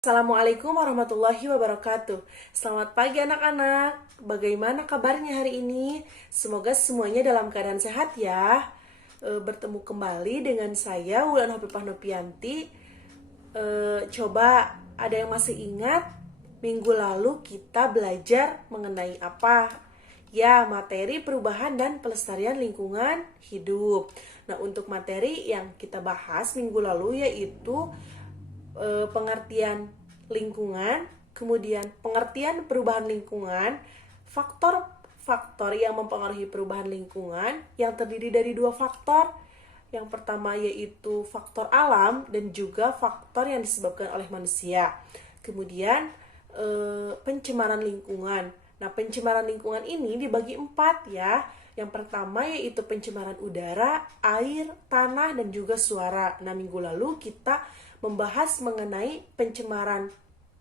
Assalamualaikum warahmatullahi wabarakatuh. Selamat pagi anak-anak. Bagaimana kabarnya hari ini? Semoga semuanya dalam keadaan sehat ya. Bertemu kembali dengan saya Wulan Hafifah Nopianti. Coba ada yang masih ingat minggu lalu kita belajar mengenai apa? Ya, materi perubahan dan pelestarian lingkungan hidup. Nah, untuk materi yang kita bahas minggu lalu yaitu pengertian kemudian pengertian perubahan lingkungan, faktor-faktor yang mempengaruhi perubahan lingkungan yang terdiri dari dua faktor. Yang pertama yaitu faktor alam dan juga faktor yang disebabkan oleh manusia. Kemudian pencemaran lingkungan. Nah, pencemaran lingkungan ini dibagi 4 ya. Yang pertama yaitu pencemaran udara, air, tanah, dan juga suara. Nah, minggu lalu kita membahas mengenai pencemaran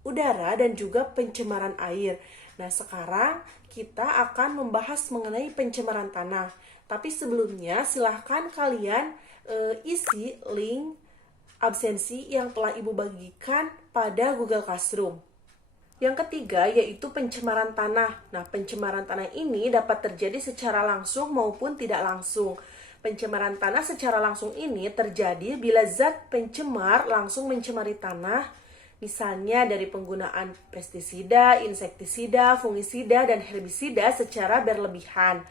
udara dan juga pencemaran air. Nah, sekarang kita akan membahas mengenai pencemaran tanah. Tapi sebelumnya silahkan kalian isi link absensi yang telah Ibu bagikan pada Google Classroom. Yang ketiga yaitu pencemaran tanah. Nah, pencemaran tanah ini dapat terjadi secara langsung maupun tidak langsung. Pencemaran tanah secara langsung ini terjadi bila zat pencemar langsung mencemari tanah, misalnya dari penggunaan pestisida, insektisida, fungisida, dan herbisida secara berlebihan.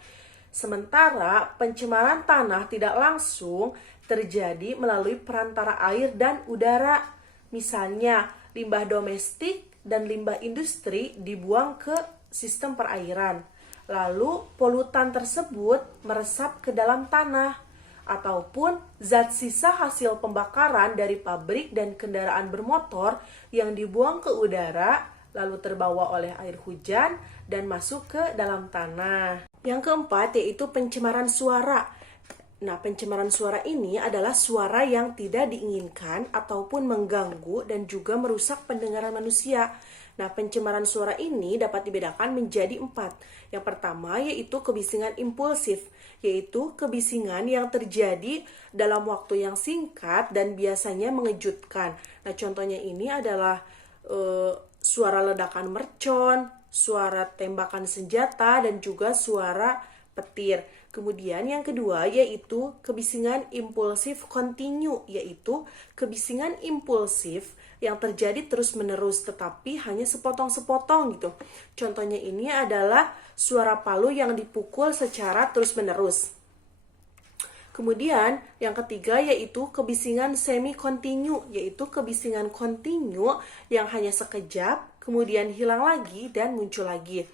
Sementara pencemaran tanah tidak langsung terjadi melalui perantara air dan udara, misalnya limbah domestik dan limbah industri dibuang ke sistem perairan. Lalu polutan tersebut meresap ke dalam tanah, ataupun zat sisa hasil pembakaran dari pabrik dan kendaraan bermotor yang dibuang ke udara lalu terbawa oleh air hujan dan masuk ke dalam tanah. Yang keempat yaitu pencemaran suara. Nah, pencemaran suara ini adalah suara yang tidak diinginkan ataupun mengganggu dan juga merusak pendengaran manusia. Nah, pencemaran suara ini dapat dibedakan menjadi 4. Yang pertama yaitu kebisingan impulsif, yaitu kebisingan yang terjadi dalam waktu yang singkat dan biasanya mengejutkan. Nah, contohnya ini adalah suara ledakan mercon, suara tembakan senjata, dan juga suara petir. Kemudian yang kedua yaitu kebisingan impulsif kontinu, yaitu kebisingan impulsif yang terjadi terus-menerus tetapi hanya sepotong-sepotong gitu. Contohnya ini adalah suara palu yang dipukul secara terus-menerus. Kemudian yang ketiga yaitu kebisingan semi kontinu, yaitu kebisingan kontinu yang hanya sekejap, kemudian hilang lagi dan muncul lagi.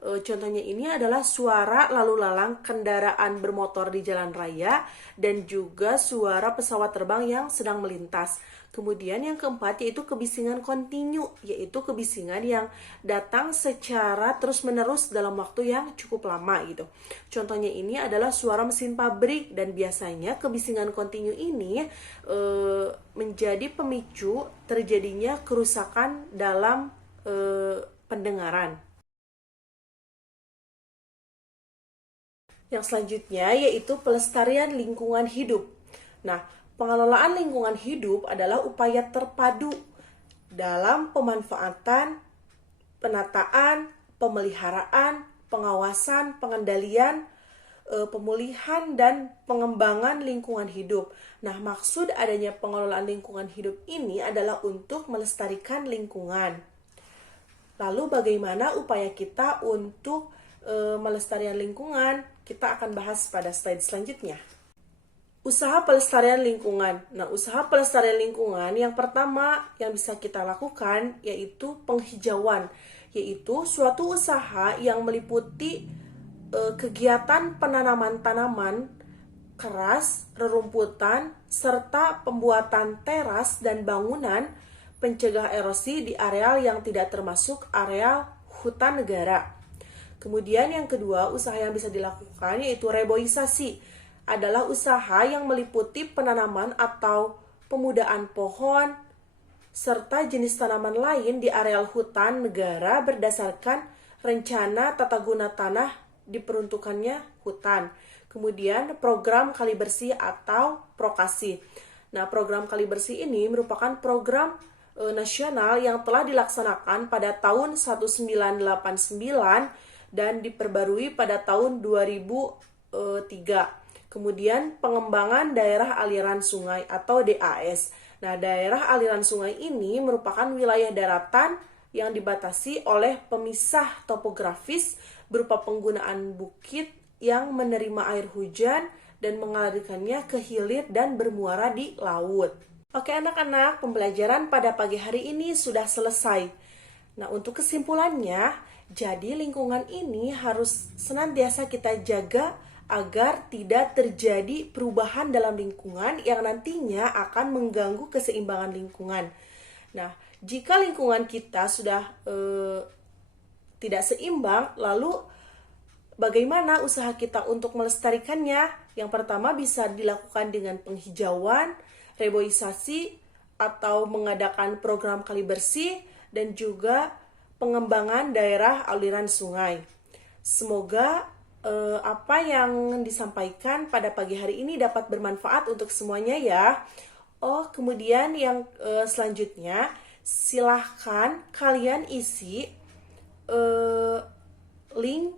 Contohnya ini adalah suara lalu lalang kendaraan bermotor di jalan raya dan juga suara pesawat terbang yang sedang melintas. Kemudian yang keempat yaitu kebisingan kontinu, yaitu kebisingan yang datang secara terus-menerus dalam waktu yang cukup lama gitu. Contohnya ini adalah suara mesin pabrik dan biasanya kebisingan kontinu ini menjadi pemicu terjadinya kerusakan dalam pendengaran. Yang selanjutnya yaitu pelestarian lingkungan hidup. Nah, pengelolaan lingkungan hidup adalah upaya terpadu dalam pemanfaatan, penataan, pemeliharaan, pengawasan, pengendalian, pemulihan, dan pengembangan lingkungan hidup. Nah, maksud adanya pengelolaan lingkungan hidup ini adalah untuk melestarikan lingkungan. Lalu bagaimana upaya kita untuk melestarikan lingkungan? Kita akan bahas pada slide selanjutnya. Usaha pelestarian lingkungan. Nah, usaha pelestarian lingkungan yang pertama yang bisa kita lakukan yaitu penghijauan, yaitu suatu usaha yang meliputi kegiatan penanaman tanaman keras, rerumputan, serta pembuatan teras dan bangunan pencegah erosi di areal yang tidak termasuk areal hutan negara. Kemudian yang kedua, usaha yang bisa dilakukan yaitu reboisasi. Adalah usaha yang meliputi penanaman atau pemudaan pohon, serta jenis tanaman lain di areal hutan negara berdasarkan rencana tata guna tanah diperuntukannya hutan. Kemudian program kali bersih atau prokasi. Nah, program kali bersih ini merupakan program nasional yang telah dilaksanakan pada tahun 1989 dan diperbarui pada tahun 2003. Kemudian pengembangan daerah aliran sungai atau DAS. Nah, daerah aliran sungai ini merupakan wilayah daratan yang dibatasi oleh pemisah topografis berupa penggunaan bukit yang menerima air hujan dan mengalirkannya ke hilir dan bermuara di laut. Oke anak-anak, pembelajaran pada pagi hari ini sudah selesai. Nah, untuk kesimpulannya, jadi lingkungan ini harus senantiasa kita jaga agar tidak terjadi perubahan dalam lingkungan yang nantinya akan mengganggu keseimbangan lingkungan. Nah, jika lingkungan kita sudah tidak seimbang, lalu bagaimana usaha kita untuk melestarikannya? Yang pertama bisa dilakukan dengan penghijauan, reboisasi, atau mengadakan program kali bersih, dan juga pengembangan daerah aliran sungai. Semoga apa yang disampaikan pada pagi hari ini dapat bermanfaat untuk semuanya ya. Oh, kemudian yang selanjutnya, silahkan kalian isi link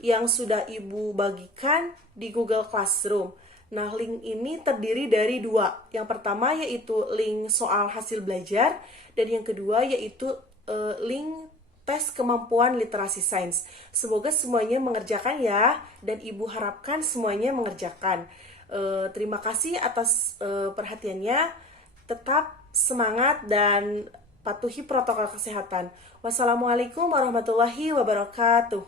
yang sudah Ibu bagikan di Google Classroom. Nah, link ini terdiri dari dua. Yang pertama yaitu link soal hasil belajar, dan yang kedua yaitu link tes kemampuan literasi sains. Semoga semuanya mengerjakan ya, dan Ibu harapkan semuanya mengerjakan. Terima kasih atas perhatiannya. Tetap semangat dan patuhi protokol kesehatan. Wassalamualaikum warahmatullahi wabarakatuh.